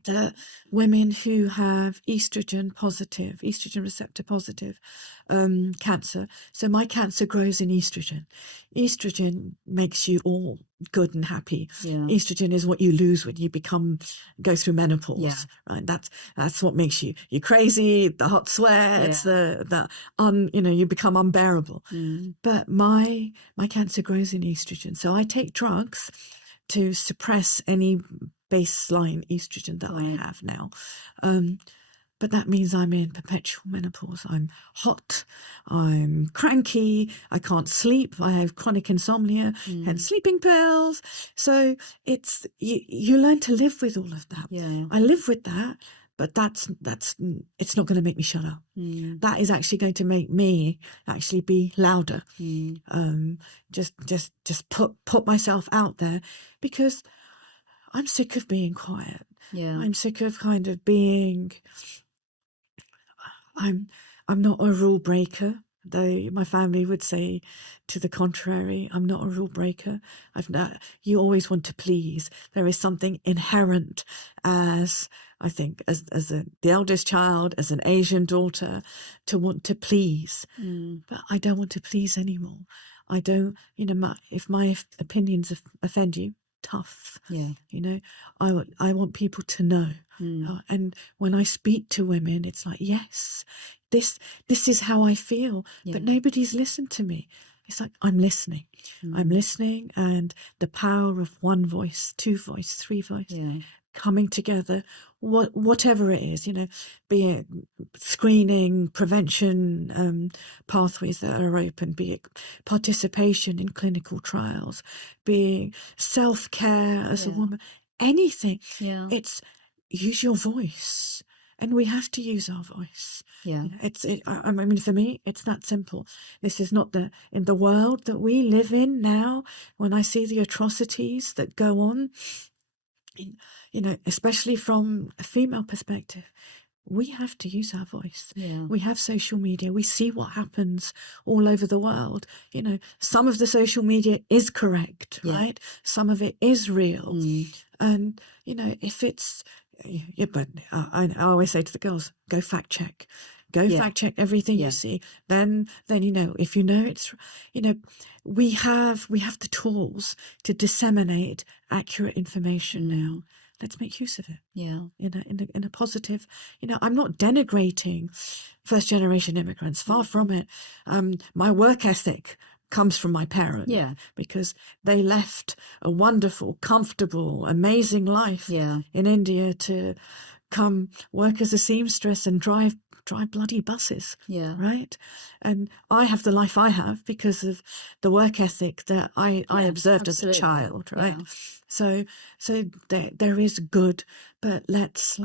that women who have estrogen receptor positive cancer. So my cancer grows in estrogen. Estrogen makes you all good and happy. Estrogen is what you lose when you go through menopause. Right? That's what makes you crazy, the hot sweats, you become unbearable. But my cancer grows in estrogen. So I take drugs to suppress any baseline estrogen that I have now. But that means I'm in perpetual menopause. I'm hot, I'm cranky, I can't sleep, I have chronic insomnia and sleeping pills. So it's you learn to live with all of that. I live with that, but it's not going to make me shut up. That is actually going to make me actually be louder. Just put myself out there because I'm sick of being quiet. I'm sick of kind of being. I'm not a rule breaker, though my family would say to the contrary. I'm not a rule breaker. You always want to please. There is something inherent as the eldest child, as an Asian daughter, to want to please. But I don't want to please anymore. I don't. If my opinions offend you, tough. I want people to know. And when I speak to women, it's like, yes, this is how I feel, but nobody's listened to me. It's like, I'm listening. I'm listening, and the power of one voice, two voice, three voice coming together, whatever it is, be it screening, prevention pathways that are open, be it participation in clinical trials, be it self-care as a woman, anything. Yeah. It's use your voice. And we have to use our voice. Yeah. I mean, for me, it's that simple. This is not in the world that we live in now, when I see the atrocities that go on, especially from a female perspective, we have to use our voice. Yeah. We have social media. We see what happens all over the world. Some of the social media is correct, right? Some of it is real. And, if it's... Yeah, but I always say to the girls, go fact check. Go fact check everything you see. Then if it's, we have the tools to disseminate accurate information now. Let's make use of it. Yeah. In a positive, I'm not denigrating first generation immigrants. Far from it. My work ethic comes from my parents, because they left a wonderful, comfortable, amazing life in India to come work as a seamstress and drive bloody buses, right? And I have the life I have because of the work ethic that I observed as a child, right? So there is good, but let's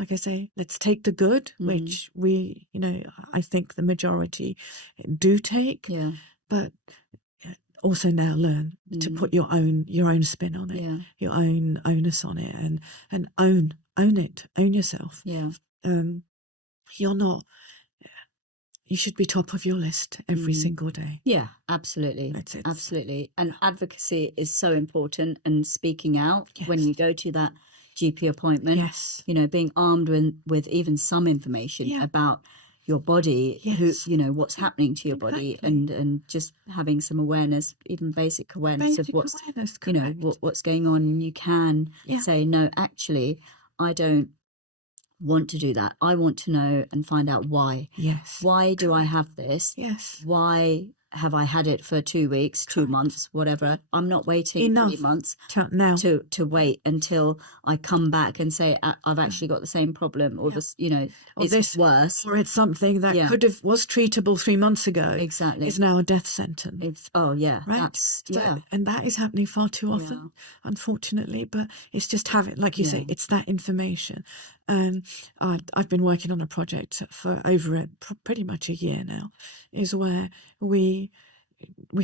take the good, which we, I think the majority do take, but also now learn to put your own spin on it, your own onus on it, and own it, own yourself. You're not. You should be top of your list every single day. Yeah, absolutely. Absolutely. And advocacy is so important, and speaking out when you go to that GP appointment. Yes. Being armed with even some information about your body, what's happening to your body, and just having some awareness, even basic awareness of what's what's going on. And you can say, no, actually, I don't want to do that. I want to know and find out why. Yes. Why do I have this? Yes. Why have I had it for 2 weeks, 2 months, whatever? I'm not waiting 3 months now to wait until I come back and say I've actually got the same problem, or this, or it's worse, or it's something that was treatable 3 months ago. Exactly, is now a death sentence. Right. And that is happening far too often, unfortunately. But it's just having, like you say, it's that information. And I've been working on a project for over pretty much a year now, is where we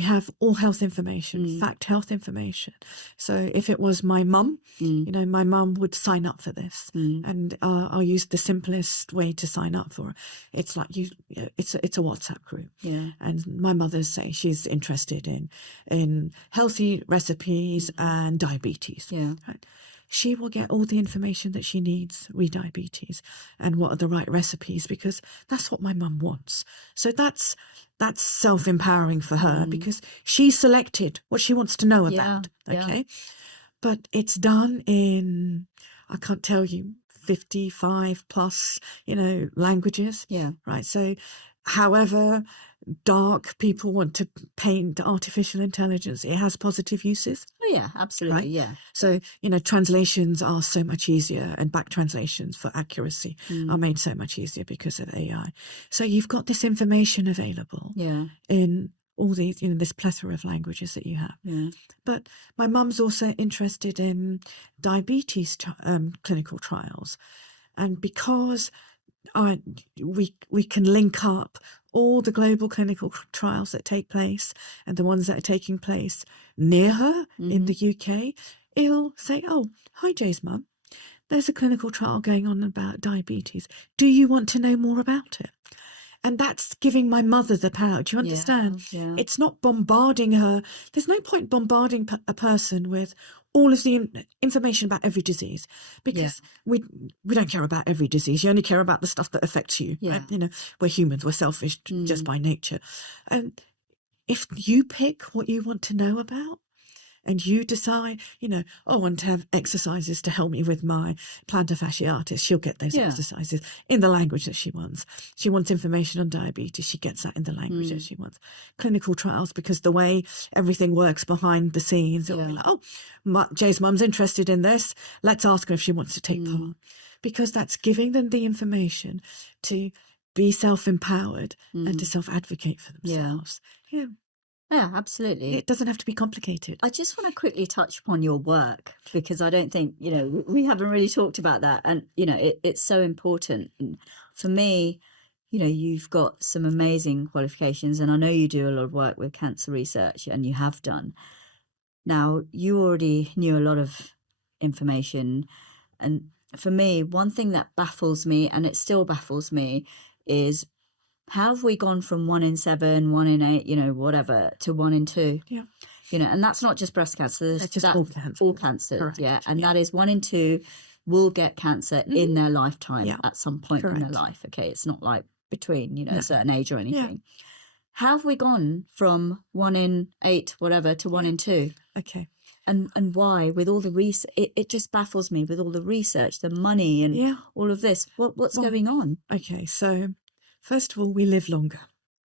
have all health information, fact health information. So if it was my mum, my mum would sign up for this, and I'll use the simplest way to sign up for it. It's like it's a WhatsApp group, and my mother say she's interested in healthy recipes and diabetes. Right? She will get all the information that she needs re diabetes and what are the right recipes, because that's what my mum wants. So that's self-empowering for her, because she selected what she wants to know about. Okay. But it's done in, I can't tell you, 55 plus, languages. Right. So however dark people want to paint artificial intelligence, it has positive uses. Oh yeah, absolutely. Right? Yeah. So, translations are so much easier, and back translations for accuracy are made so much easier because of AI. So you've got this information available in all these, this plethora of languages that you have. But my mum's also interested in diabetes clinical trials. And because we can link up all the global clinical trials that take place and the ones that are taking place near her in the UK, it'll say, oh, hi, Jay's mum. There's a clinical trial going on about diabetes. Do you want to know more about it? And that's giving my mother the power. Do you understand? It's not bombarding her. There's no point bombarding a person with all of the information about every disease, because we don't care about every disease. You only care about the stuff that affects you. Right? We're humans. We're selfish just by nature. And if you pick what you want to know about, and you decide, I want to have exercises to help me with my plantar fasciitis, she'll get those exercises in the language that she wants. She wants information on diabetes, she gets that in the language that she wants. Clinical trials, because the way everything works behind the scenes, it'll be like, Jay's mum's interested in this, let's ask her if she wants to take part. Because that's giving them the information to be self-empowered and to self-advocate for themselves. Yeah, absolutely. It doesn't have to be complicated. I just want to quickly touch upon your work, because I don't think, we haven't really talked about that. And, it's so important. And for me, you've got some amazing qualifications, and I know you do a lot of work with cancer research, and you have done. Now, you already knew a lot of information. And for me, one thing that baffles me, and it still baffles me, is how have we gone from 1 in 7, 1 in 8, whatever, to 1 in 2? Yeah. And that's not just breast cancer. That's just all cancer. All cancer, Correct. yeah. And that is 1 in 2 will get cancer in their lifetime at some point in their life. Okay, it's not like between, a certain age or anything. Yeah. How have we gone from 1 in 8, whatever, to 1 in 2? Okay. And why, with all the research, it just baffles me, with all the research, the money and all of this. What's going on? Okay, so first of all, we live longer.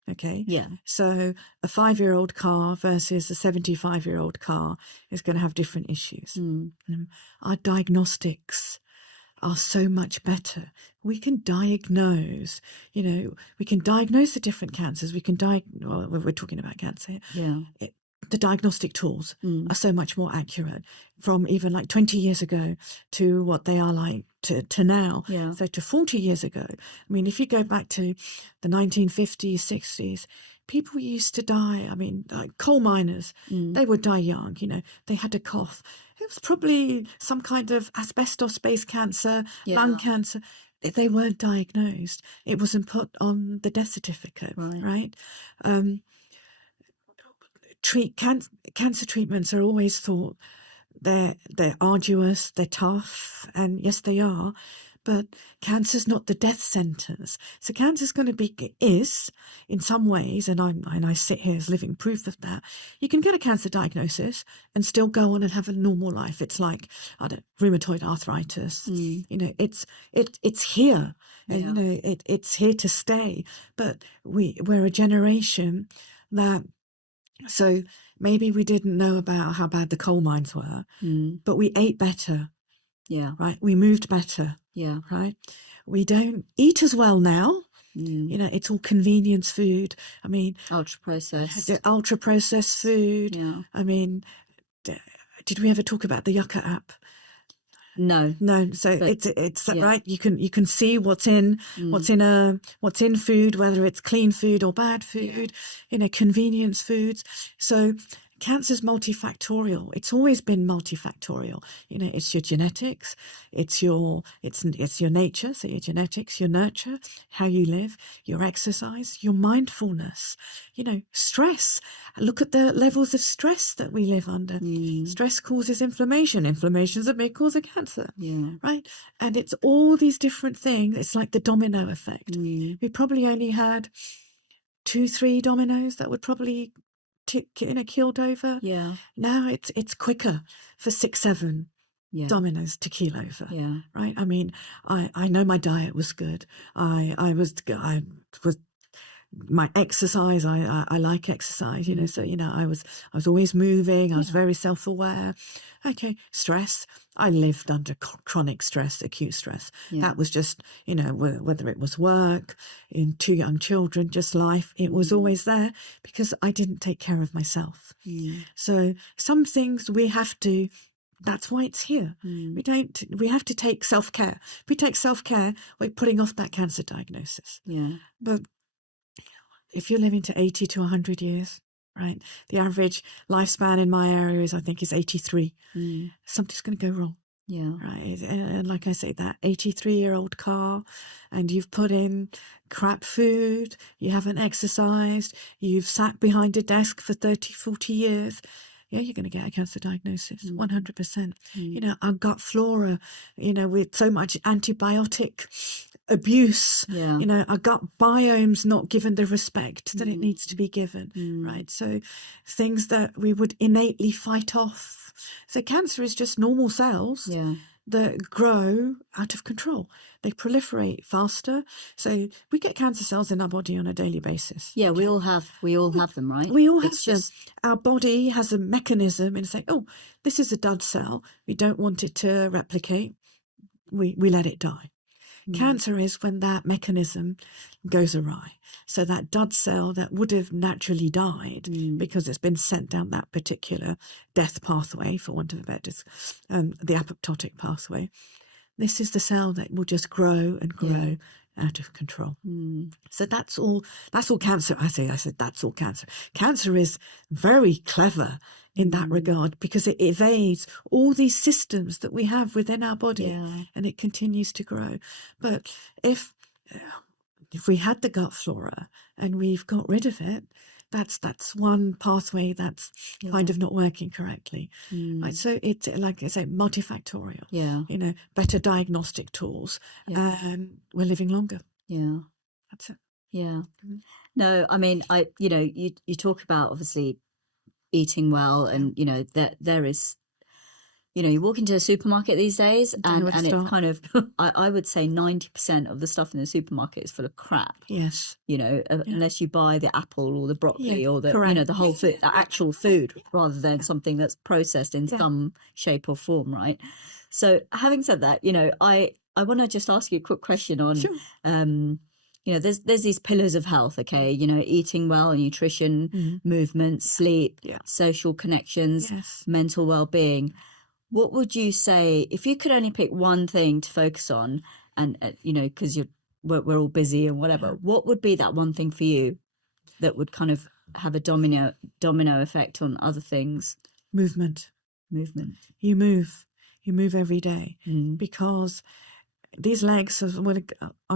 Okay. Yeah. So a 5-year-old car versus a 75-year-old car is going to have different issues. Our diagnostics are so much better. We can diagnose, we can diagnose the different cancers. We can we're talking about cancer. Yeah. The diagnostic tools are so much more accurate from even like 20 years ago to what they are like to now. Yeah. So to 40 years ago, I mean, if you go back to the 1950s, 60s, people used to die. I mean, like coal miners, they would die young, they had a cough. It was probably some kind of asbestos-based cancer, lung cancer. They weren't diagnosed. It wasn't put on the death certificate, right? Cancer treatments are always thought they're arduous, they're tough, and yes, they are. But cancer's not the death sentence. So cancer's going to is in some ways, and I sit here as living proof of that. You can get a cancer diagnosis and still go on and have a normal life. It's like rheumatoid arthritis. It's here, and it's here to stay. But we're a generation that. So maybe we didn't know about how bad the coal mines were, but we ate better. Yeah. Right. We moved better. Yeah. Right. We don't eat as well now. It's all convenience food. I mean, ultra processed food. Yeah. I mean, did we ever talk about the Yucca app? No. So it's right. You can see what's in food, whether it's clean food or bad food, convenience foods. So cancer's multifactorial. It's always been multifactorial. It's your genetics, it's your nature, so your genetics, your nurture, how you live, your exercise, your mindfulness, stress. Look at the levels of stress that we live under. Stress causes inflammation. Inflammation's a big cause of cancer. Yeah. Right? And it's all these different things. It's like the domino effect. We probably only had 2-3 dominoes that would probably killed over. Yeah. Now it's quicker for 6-7 dominoes to keel over. Yeah. Right. I mean, I know my diet was good. I was my exercise. I like exercise. So I was always moving. I was very self-aware. Okay. Stress. I lived under chronic stress, acute stress. That was just, whether it was work, in 2 young children, just life, it was always there because I didn't take care of myself. So some things that's why it's here. We have to take self-care. If we take self-care, we're putting off that cancer diagnosis. Yeah. But if you're living to 80 to 100 years, right? The average lifespan in my area is 83. Something's going to go wrong. Yeah. Right. And like I say, that 83-year-old car, and you've put in crap food, you haven't exercised, you've sat behind a desk for 30, 40 years. Yeah, you're going to get a cancer diagnosis, 100%. Our gut flora, with so much antibiotic abuse, Yeah. you know, our gut biome's not given the respect that it needs to be given, right? So things that we would innately fight off. So cancer is just normal cells that grow out of control. They proliferate faster. So we get cancer cells in our body on a daily basis. Yeah, we all have them, right? We all have them. Our body has a mechanism in saying, oh, this is a dud cell. We don't want it to replicate. We let it die. Cancer is when that mechanism goes awry. So that dud cell that would have naturally died because it's been sent down that particular death pathway, for want of a better, the apoptotic pathway. This is the cell that will just grow and grow out of control. So that's all cancer. I said that's all cancer. Cancer is very clever in that regard because it evades all these systems that we have within our body and it continues to grow. But if we had the gut flora and we've got rid of it, that's one pathway that's kind of not working correctly. Right? So it's, like I say, multifactorial. You know, better diagnostic tools. We're living longer. That's it. No, I mean, you talk about obviously eating well, and you know that there is, you know, you walk into a supermarket these days and it's kind of, I would say 90% of the stuff in the supermarket is full of crap. Yes. You know, unless you buy the apple or the broccoli or the, you know, the whole food, the actual food, rather than something that's processed in some shape or form, right? So having said that, you know, I want to just ask you a quick question on, you know, there's these pillars of health, okay? You know, eating well, nutrition, movement, sleep, social connections, mental well-being. What would you say, if you could only pick one thing to focus on, and you know, because we're all busy and whatever, what would be that one thing for you that would kind of have a domino effect on other things? Movement. You move every day because these legs are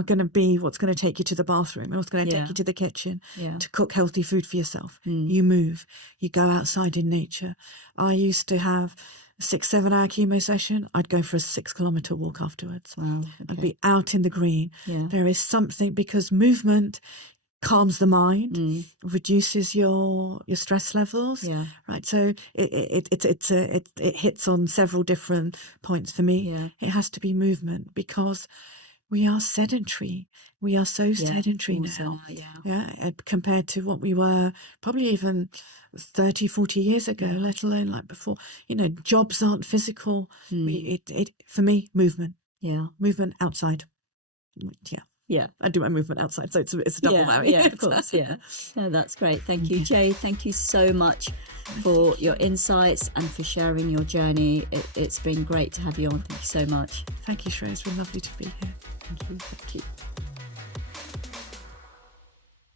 going to be what's going to take you to the bathroom and what's going to take you to the kitchen to cook healthy food for yourself. You move. You go outside in nature. I used to have a 6-7 hour chemo session. I'd go for a 6-kilometer walk afterwards. Wow. Okay. I'd be out in the green. There is something, because movement calms the mind, reduces your stress levels. Right. So it hits on several different points for me. It has to be movement because we are sedentary. We are so sedentary now. Compared to what we were probably even 30, 40 years ago, let alone like before. You know, jobs aren't physical. For me, movement. Movement outside. I do my movement outside, so it's a double whammy. Yeah, of course, No, that's great. Thank you, Jay. Thank you so much for your insights and for sharing your journey. It's been great to have you on. Thank you so much. Thank you, Shreya. It's been lovely to be here. Thank you.